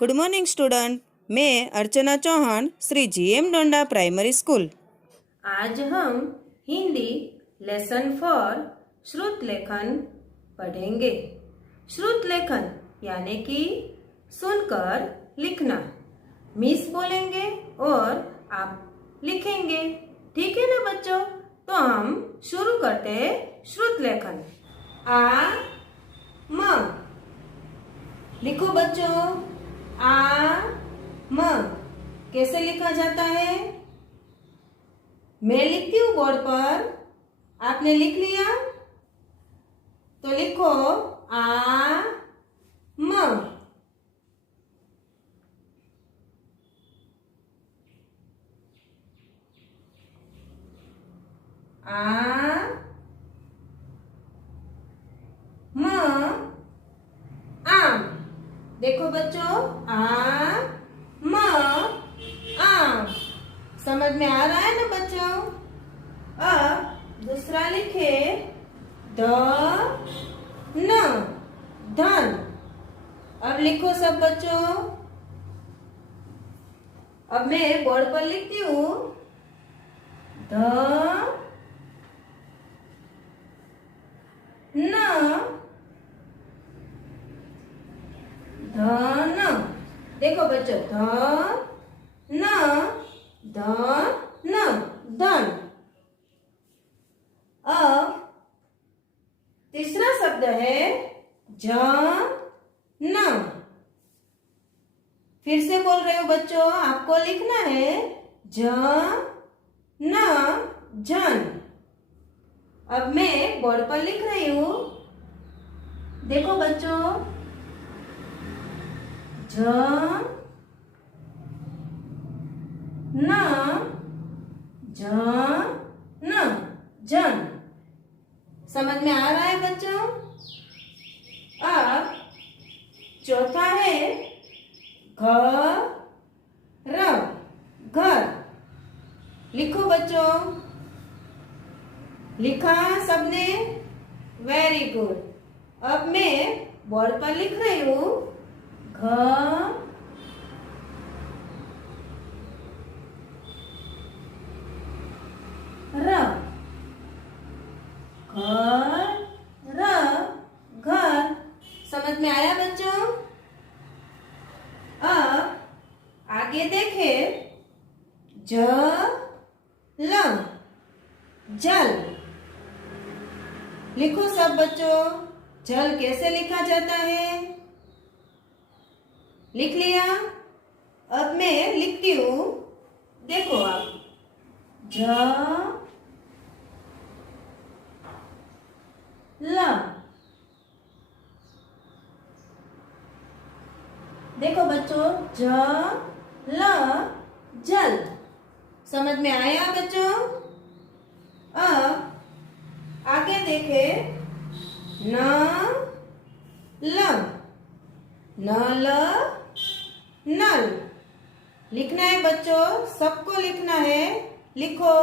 Good morning student. मैं Archana Chauhan, Shri GM Donda primary school. आज हम हिंदी लेसन फॉर श्रुत लेखन पढ़ेंगे। श्रुत लेखन यानी कि सुनकर लिखना। मिस बोलेंगे और आप लिखेंगे। ठीक है ना बच्चों? तो हम शुरू करते हैं श्रुत लेखन। आ म लिखो बच्चों। आ म कैसे लिखा जाता है? मैं लिखती हूँ बोर्ड पर, आपने लिख लिया? तो लिखो आ म। आ म आम। देखो बच्चों, आ म आम। समझ में आ रहा है ना बच्चों? अब दूसरा लिखे द न धन। अब लिखो सब बच्चों। अब मैं बोर्ड पर लिखती हूँ ध न धन। देखो बच्चों, ध न धन धन। अब तीसरा शब्द है ज न। फिर से बोल रहे हो बच्चों, आपको लिखना है ज न जन। अब मैं बोर्ड पर लिख रही हूं। देखो बच्चों, ज न जन जन। समझ में आ रहा है बच्चों? अब चौथा है घर घर। लिखो बच्चों। लिखा सबने? Very good. अब मैं बोर्ड पर लिख रही हूँ घर घर घर। समझ में आया बच्चों? अब आगे देखें, जल जल। लिखो सब बच्चों, जल कैसे लिखा जाता है? लिख लिया? अब मैं लिखती हूँ। देखो आप, ज ल। देखो बच्चों, ज ल जल। समझ में आया बच्चों? अब आगे देखे, न ल नल नल। लिखना है बच्चों, सबको लिखना है। लिखो।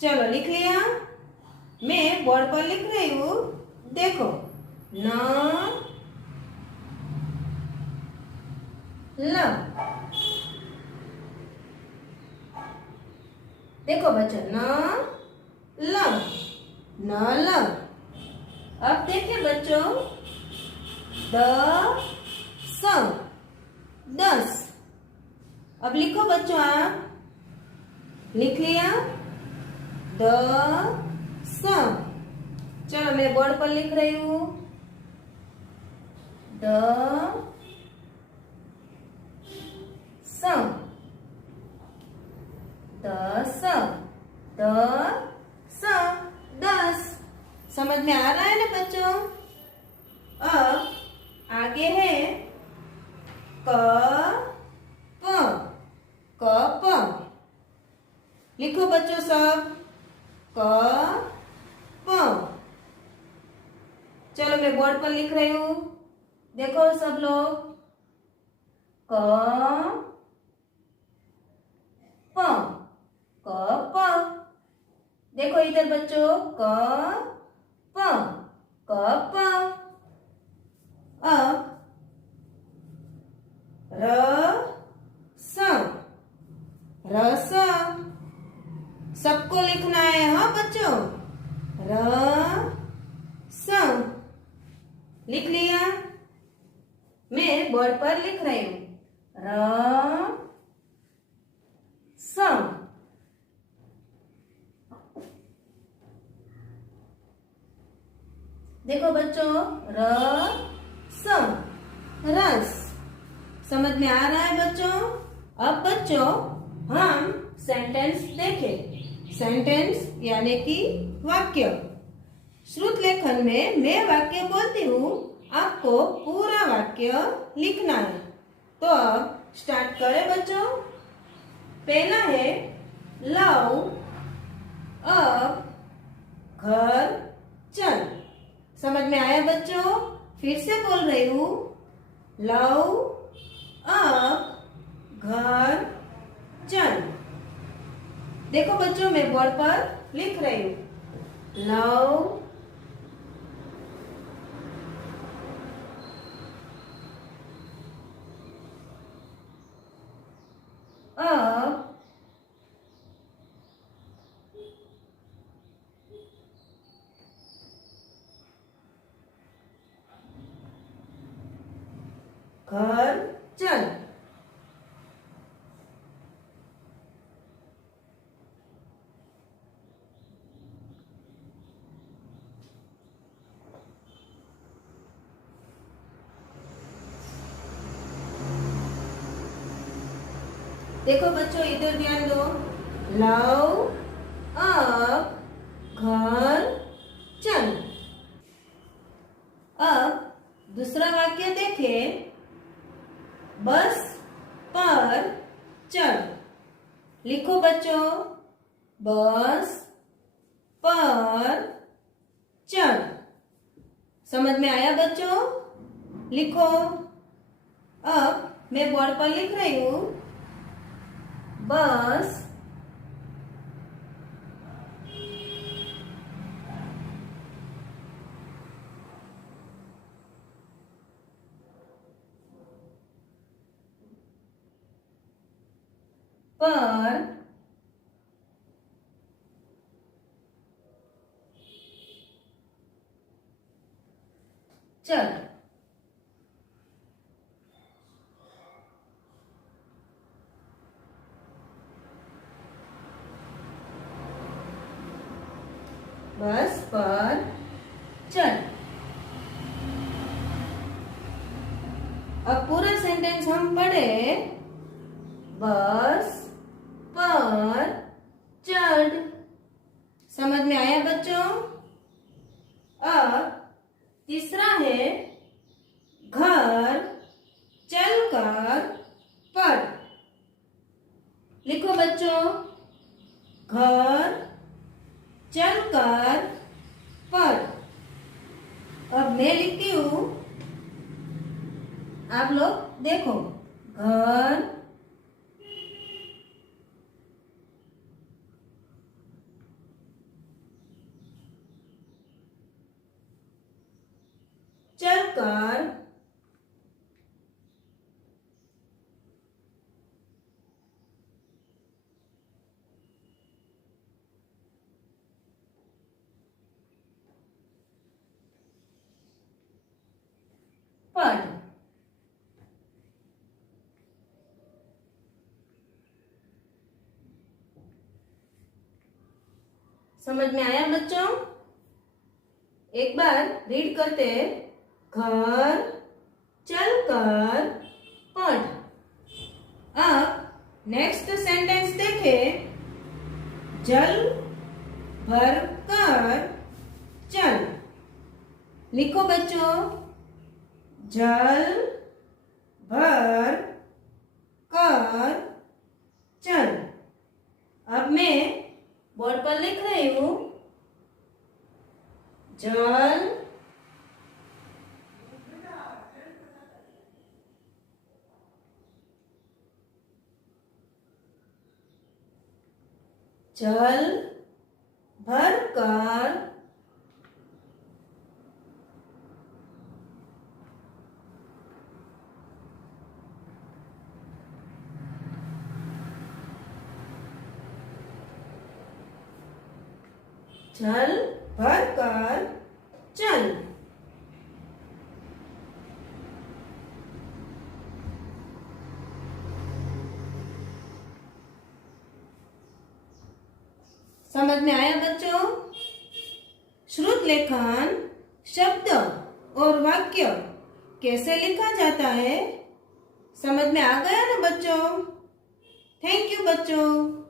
चलो लिख लिया? मैं बोर्ड पर लिख रही हूँ। देखो, न ल। देखो बच्चों, न ल नल। अब देखिए बच्चों, स दस। अब लिखो बच्चों आप। लिख लिया? स। चलो मैं बोर्ड पर लिख रही हूँ। स दस दस। समझ में आ रहा है ना बच्चों? अब आगे है कप। लिखो बच्चों सब, कप। चलो मैं बोर्ड पर लिख रही हूँ। देखो सब लोग, कप। देखो इधर बच्चों, कप। अब रस। सबको लिखना है हाँ बच्चों। रस लिख लिया। मैं बोर्ड पर लिख रही हूँ रस। देखो बच्चों रस, रस समझ में आ रहा है बच्चों। अब बच्चों हम सेंटेंस देखें। सेंटेंस यानी कि वाक्य। श्रुत लेखन में मैं वाक्य बोलती हूँ, आपको पूरा वाक्य लिखना है। तो अब स्टार्ट करें बच्चों। पहला है लव अब घर चल। समझ में आया बच्चों? फिर से बोल रही हूँ लव अब घर चल। देखो बच्चों मैं बोर्ड पर लिख रही हूँ लव अब घर चल। देखो बच्चों इधर ध्यान दो। लव अब घर चल। अब दूसरा वाक्य देखें। बस पर चढ़। लिखो बच्चों बस पर चढ़। समझ में आया बच्चों? लिखो। अब मैं बोर्ड पर लिख रही हूँ बस पर चल। बस पर चल। अब पूरा सेंटेंस हम पढ़े। बस पर चढ़। समझ में आया बच्चों? अब तीसरा है घर चलकर पढ़। लिखो बच्चों घर चलकर पढ़। अब मैं लिखती हूँ, आप लोग देखो घर चलकर पढ़। समझ में आया बच्चों? एक बार रीड करते। घर चलकर पढ़। अब नेक्स्ट सेंटेंस देखें। जल भर कर चल। लिखो बच्चों जल भर कर चल। अब मैं बोर्ड पर लिख रही हूँ जल जल भर कर जल भर कर चल। समझ में आया बच्चों? श्रुत लेखन शब्द और वाक्य कैसे लिखा जाता है समझ में आ गया ना बच्चों? थैंक यू बच्चों।